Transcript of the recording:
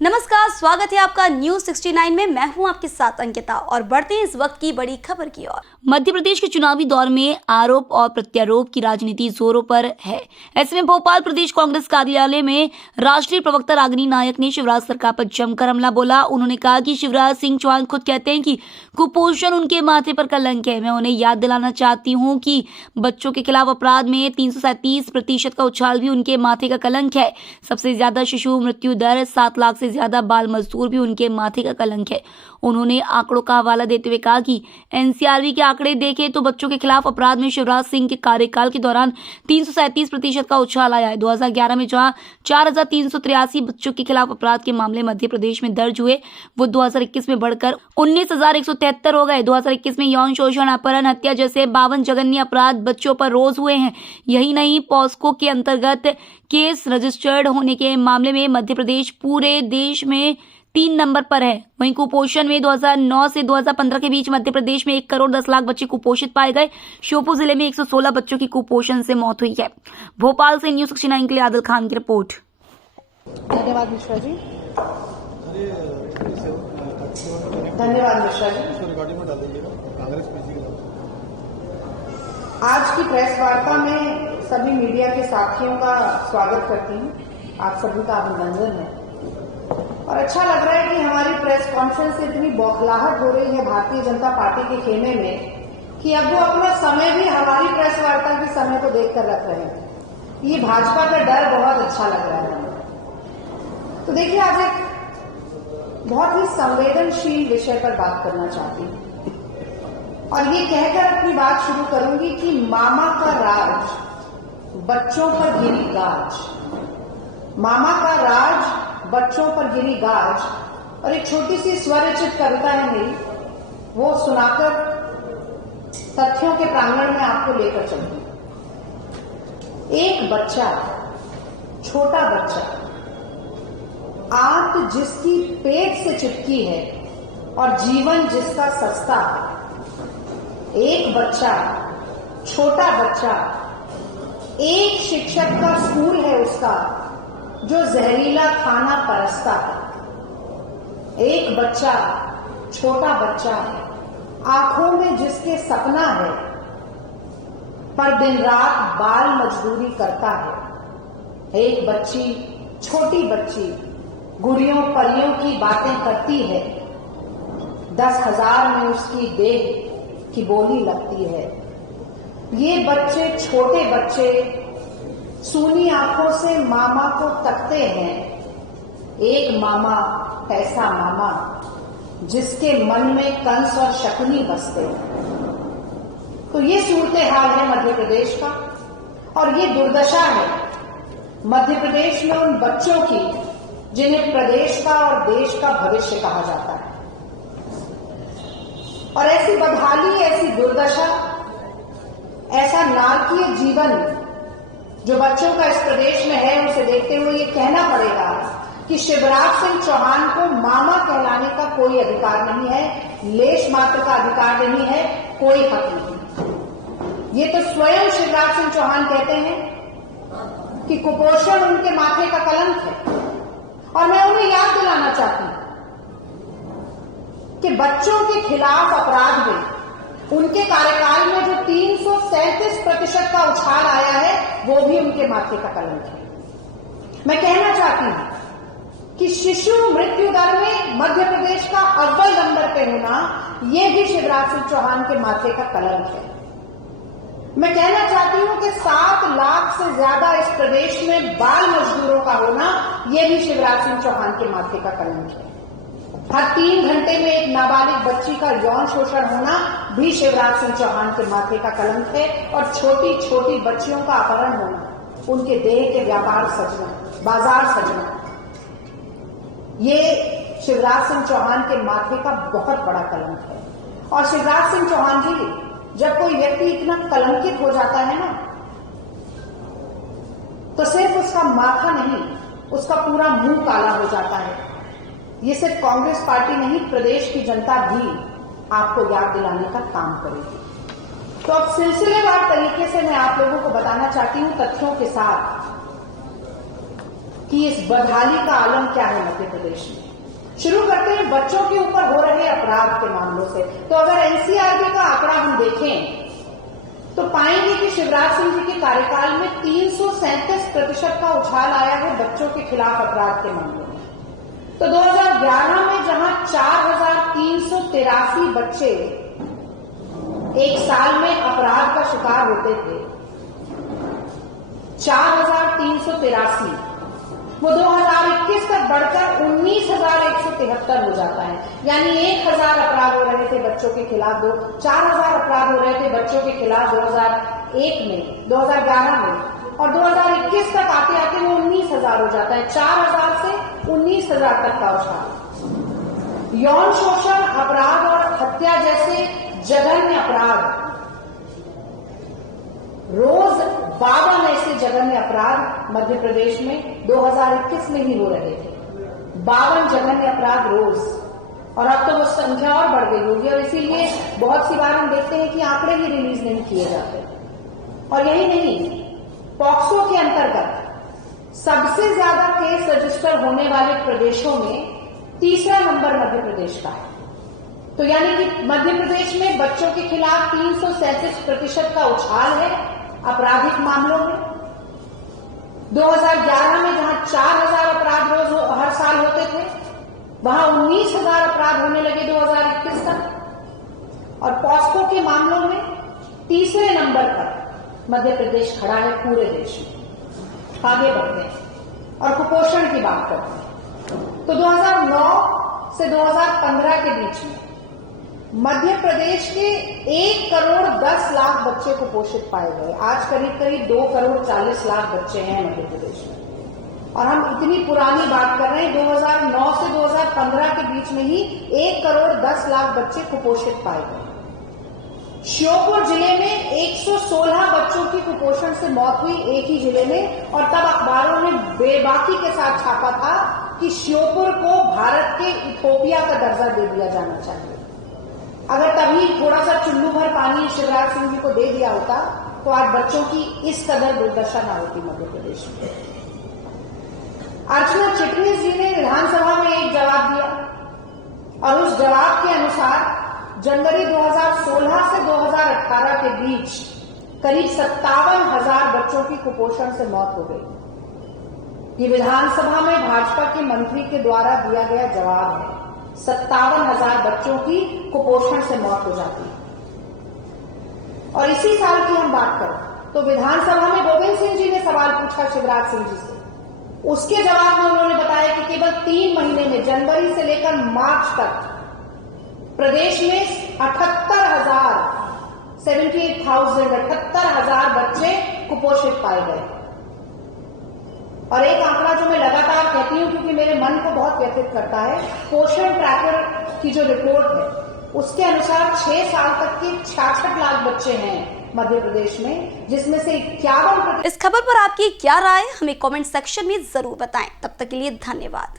नमस्कार, स्वागत है आपका न्यूज 69 में। मैं हूं आपके साथ अंकिता और बढ़ते हैं इस वक्त की बड़ी खबर की ओर। मध्य प्रदेश के चुनावी दौर में आरोप और प्रत्यारोप की राजनीति जोरों पर है। ऐसे में भोपाल प्रदेश कांग्रेस कार्यालय में राष्ट्रीय प्रवक्ता रागिनी नायक ने शिवराज सरकार पर जमकर हमला बोला। उन्होंने कहा कि शिवराज सिंह चौहान खुद कहते हैं कि कुपोषण उनके माथे पर कलंक है। मैं उन्हें याद दिलाना चाहती हूँ कि बच्चों के खिलाफ अपराध में 337% का उछाल भी उनके माथे का कलंक है। सबसे ज्यादा शिशु मृत्यु दर, 7 लाख से ज्यादा बाल मजदूर भी उनके माथे का कलंक है। उन्होंने आंकड़ों का हवाला देते हुए कहा कि एनसीआरबी के आंकड़े देखें तो बच्चों के खिलाफ अपराध में शिवराज सिंह के कार्यकाल के दौरान 337% का उछाल आया है। 2011 में जहां 4383 बच्चों के खिलाफ अपराध के मामले मध्य प्रदेश में दर्ज हुए, वो 2021 में बढ़कर 19,173 हो गए। 2021 में यौन शोषण, अपहरण, हत्या जैसे 52 जघन्य अपराध बच्चों पर रोज हुए हैं। यही नहीं, पॉस्को के अंतर्गत केस रजिस्टर्ड होने के मामले में मध्य प्रदेश पूरे देश में 3 नंबर पर है। वहीं कुपोषण में 2009 से 2015 के बीच मध्य प्रदेश में 1 करोड़ 10 लाख बच्चे कुपोषित पाए गए। श्योपुर जिले में 116 बच्चों की कुपोषण से मौत हुई है। भोपाल से न्यूज 69 के लिए आदिल खान की रिपोर्ट। धन्यवाद मिश्रा जी। धन्यवाद मिश्रा जी। आज की प्रेस वार्ता में सभी मीडिया के साथियों का स्वागत करती हूँ। आप सभी का अभिनंदन है और अच्छा लग रहा है कि हमारी प्रेस कॉन्फ्रेंस से इतनी बौखलाहट हो रही है भारतीय जनता पार्टी के खेमे में कि अब वो अपना समय भी हमारी प्रेस वार्ता के समय को देखकर रख रहे हैं। ये भाजपा का डर बहुत अच्छा लग रहा है। तो देखिए, आज एक बहुत ही संवेदनशील विषय पर बात करना चाहती हूँ और ये कहकर अपनी बात शुरू करूंगी कि मामा का राज बच्चों पर गिरी गाज। मामा का राज बच्चों पर गिरी गाज। और एक छोटी सी स्वरचित कविता है मेरी, वो सुनाकर तथ्यों के प्रांगण में आपको लेकर चलती हूं। एक बच्चा, छोटा बच्चा, आंत जिसकी पेट से चिपकी है और जीवन जिसका सस्ता है। एक बच्चा, छोटा बच्चा, एक शिक्षक का स्कूल है उसका जो जहरीला खाना परसता है। एक बच्चा, छोटा बच्चा, आंखों में जिसके सपना है पर दिन रात बाल मजदूरी करता है। एक बच्ची, छोटी बच्ची, गुड़ियों परियों की बातें करती है। 10,000 में उसकी देह की बोली लगती है। ये बच्चे, छोटे बच्चे, सूनी आंखों से मामा को तकते हैं। एक मामा, ऐसा मामा जिसके मन में कंस और शकुनी बसते हैं। तो ये सूरत हाल है मध्य प्रदेश का और ये दुर्दशा है मध्य प्रदेश में उन बच्चों की जिन्हें प्रदेश का और देश का भविष्य कहा जाता है। और ऐसी बदहाली, ऐसी दुर्दशा, ऐसा नारकीय जीवन जो बच्चों का इस प्रदेश में है, उसे देखते हुए ये कहना पड़ेगा कि शिवराज सिंह चौहान को मामा कहलाने का कोई अधिकार नहीं है, लेश मात्र का अधिकार नहीं है, कोई हक नहीं। ये तो स्वयं शिवराज सिंह चौहान कहते हैं कि कुपोषण उनके माथे का कलंक है। और मैं उन्हें याद दिलाना चाहती हूं कि बच्चों के खिलाफ अपराध में उनके कार्यकाल में जो 337% का उछाल आया है, वो भी उनके माथे का कलंक है। मैं कहना चाहती हूं कि शिशु मृत्यु दर में मध्य प्रदेश का अव्वल नंबर पे होना, यह भी शिवराज सिंह चौहान के माथे का कलंक है। मैं कहना चाहती हूं कि 7 लाख से ज्यादा इस प्रदेश में बाल मजदूरों का होना, यह भी शिवराज सिंह चौहान के माथे का कलंक है। हर 3 घंटे में एक नाबालिग बच्ची का यौन शोषण होना भी शिवराज सिंह चौहान के माथे का कलंक है। और छोटी छोटी बच्चियों का अपहरण होना, उनके देह के व्यापार सजना, बाजार सजना, ये शिवराज सिंह चौहान के माथे का बहुत बड़ा कलंक है। और शिवराज सिंह चौहान जी, जब कोई व्यक्ति इतना कलंकित हो जाता है ना, तो सिर्फ उसका माथा नहीं, उसका पूरा मुंह काला हो जाता है। ये सिर्फ कांग्रेस पार्टी नहीं, प्रदेश की जनता भी आपको याद दिलाने का काम करेगी। तो अब सिलसिलेवार तरीके से मैं आप लोगों को बताना चाहती हूं तथ्यों के साथ कि इस बदहाली का आलम क्या है मध्य प्रदेश में। शुरू करते हैं बच्चों के ऊपर हो रहे अपराध के मामलों से। तो अगर एनसीआरबी का आंकड़ा हम देखें तो पाएंगे कि शिवराज सिंह जी के कार्यकाल में 337% का उछाल आया है बच्चों के खिलाफ अपराध के मामलों में। तो 2011 में जहां 4,383 बच्चे एक साल में अपराध का शिकार होते थे, 4,383, वो 2021 तक बढ़कर 19,173 हो जाता है। यानी 1,000 अपराध हो रहे थे बच्चों के खिलाफ, 4,000 अपराध हो रहे थे बच्चों के खिलाफ 2001 में, 2011 में, और 2021 तक आते आते वो 19,000 हो जाता है। 4,000 से 19,000 तक का उछाल। यौन शोषण अपराध और हत्या जैसे जघन्य अपराध, रोज 52 ऐसे जघन्य अपराध मध्य प्रदेश में 2021 में ही हो रहे थे। 52 जघन्य अपराध रोज, और अब तो वो संख्या और बढ़ गई होगी। और इसीलिए बहुत सी बार हम देखते हैं कि आंकड़े ही रिलीज नहीं किए जाते। और यही नहीं, पॉक्सो के अंतर्गत सबसे ज्यादा केस रजिस्टर होने वाले प्रदेशों में तीसरा नंबर मध्य प्रदेश का है। तो यानी कि मध्य प्रदेश में बच्चों के खिलाफ 337% का उछाल है आपराधिक मामलों में। 2011 में जहां 4,000 अपराध रोज हर साल होते थे, वहां 19,000 अपराध होने लगे 2021 तक। और पॉस्को के मामलों में तीसरे नंबर पर मध्य प्रदेश खड़ा है पूरे देश में। आगे बढ़ते हैं और कुपोषण की बात करते हैं। तो 2009 से 2015 के बीच में मध्य प्रदेश के 1,10,00,000 बच्चे कुपोषित पाए गए। आज करीब करीब 2,40,00,000 बच्चे हैं मध्य प्रदेश में। और हम इतनी पुरानी बात कर रहे हैं, 2009 से 2015 के बीच में ही 1,10,00,000 बच्चे कुपोषित पाए गए। श्योपुर जिले में 116 बच्चों की कुपोषण से मौत हुई एक ही जिले में। और तब अखबारों ने बेबाकी के साथ छापा था कि श्योपुर को भारत के इथोपिया का दर्जा दे दिया जाना चाहिए। अगर तभी थोड़ा सा चुल्लू भर पानी शिवराज सिंह जी को दे दिया होता तो आज बच्चों की इस कदर दुर्दशा न होती मध्य प्रदेश में। अर्चना चिटनीस जी ने विधानसभा में एक जवाब दिया और उस जवाब के अनुसार जनवरी 2016 से 2018 के बीच करीब 57,000 बच्चों की कुपोषण से मौत हो गई। ये विधानसभा में भाजपा के मंत्री के द्वारा दिया गया जवाब है। 57,000 बच्चों की कुपोषण से मौत हो जाती है। और इसी साल की हम बात करें तो विधानसभा में गोविंद सिंह जी ने सवाल पूछा शिवराज सिंह जी से। उसके जवाब में उन्होंने बताया कि केवल 3 महीने में, जनवरी से लेकर मार्च तक, प्रदेश में 78,000 बच्चे कुपोषित पाए गए। और एक आंकड़ा जो मैं लगातार कहती हूं क्योंकि मेरे मन को बहुत व्यथित करता है, पोषण ट्रैकर की जो रिपोर्ट है उसके अनुसार 6 साल तक के 66 लाख बच्चे हैं मध्य प्रदेश में, जिसमें से 51। इस खबर पर आपकी क्या राय, हमें कमेंट सेक्शन में जरूर बताएं। तब तक के लिए धन्यवाद।